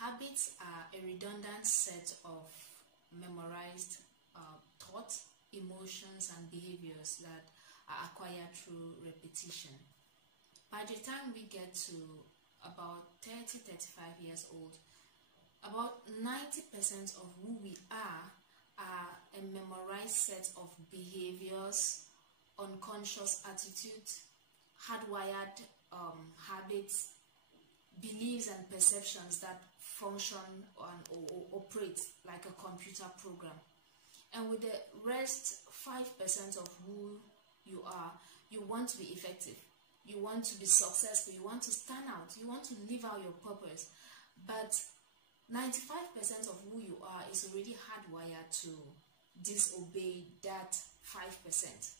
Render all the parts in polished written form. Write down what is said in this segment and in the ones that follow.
Habits are a redundant set of memorized thoughts, emotions, and behaviors that are acquired through repetition. By the time we get to about 30-35 years old, about 90% of who we are a memorized set of behaviors, unconscious attitudes, hardwired habits, beliefs and perceptions that function or operate like a computer program. And with the rest 5% of who you are, you want to be effective, you want to be successful, you want to stand out, you want to live out your purpose. But 95% of who you are is already hardwired to disobey that 5%.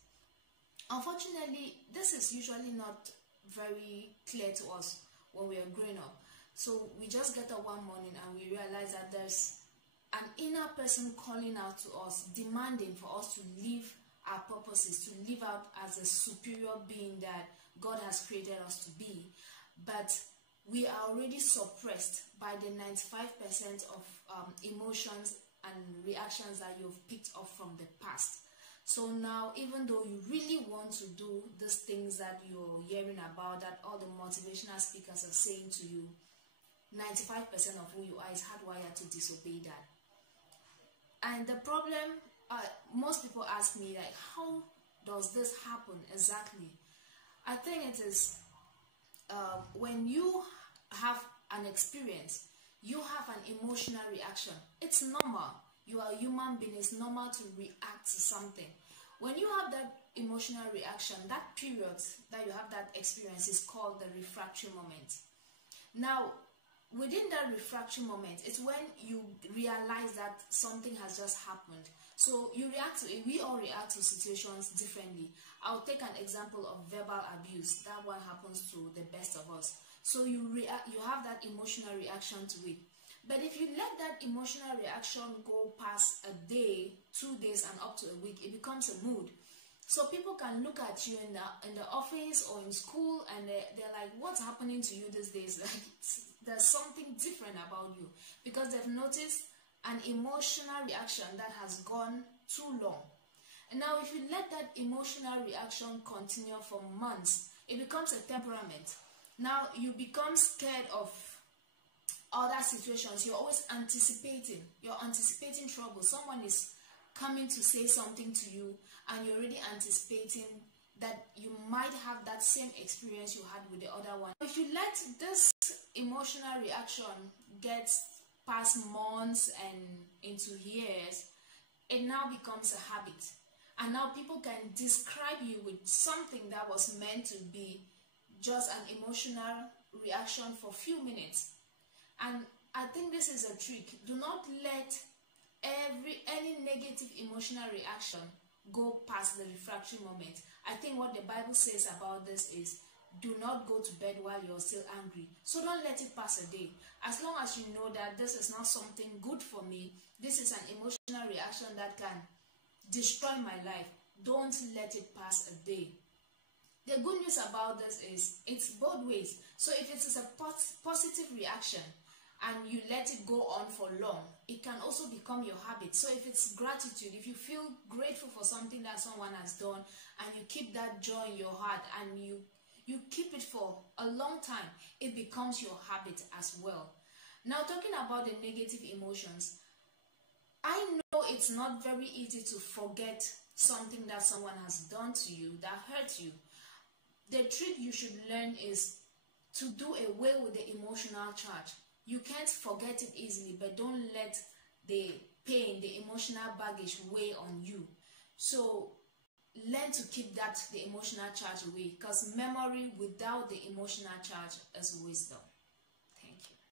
Unfortunately, this is usually not very clear to us when we are growing up. So we just get up one morning and we realize that there's an inner person calling out to us, demanding for us to live our purposes, to live out as a superior being that God has created us to be. But we are already suppressed by the 95% of emotions and reactions that you've picked up from the past. So now, even though you really want to do these things that you're hearing about, that all the motivational speakers are saying to you, 95% of who you are is hardwired to disobey that. And the problem, most people ask me, like, how does this happen exactly? I think it is when you have an experience, you have an emotional reaction. It's normal. You are a human being. It's normal to react to something. When you have that emotional reaction, that period that you have that experience is called the refractory moment. Now, within that refractory moment, it's when you realize that something has just happened. So you react to it. We all react to situations differently. I'll take an example of verbal abuse. That one happens to the best of us. So you have that emotional reaction to it. But if you let that emotional reaction go past a day, 2 days, and up to a week, it becomes a mood. So people can look at you in the office or in school, and they're like, what's happening to you these days? Like, there's something different about you, because they've noticed an emotional reaction that has gone too long. And now if you let that emotional reaction continue for months, it becomes a temperament. Now you become scared of other situations. You're always anticipating. You're anticipating trouble. Someone is coming to say something to you, and you're already anticipating that you might have that same experience you had with the other one. If you let this emotional reaction get past months and into years, it now becomes a habit. And now people can describe you with something that was meant to be just an emotional reaction for a few minutes. And I think this is a trick. Do not let any negative emotional reaction go past the refractory moment. I think what the Bible says about this is, do not go to bed while you're still angry. So don't let it pass a day. As long as you know that this is not something good for me, this is an emotional reaction that can destroy my life, don't let it pass a day. The good news about this is it's both ways. So if it is a positive reaction and you let it go on for long, it can also become your habit. So if it's gratitude, if you feel grateful for something that someone has done, and you keep that joy in your heart and you keep it for a long time, it becomes your habit as well. Now, talking about the negative emotions, I know it's not very easy to forget something that someone has done to you that hurt you. The trick you should learn is to do away with the emotional charge. You can't forget it easily, but don't let the pain, the emotional baggage weigh on you. So learn to keep the emotional charge away, because memory without the emotional charge is wisdom.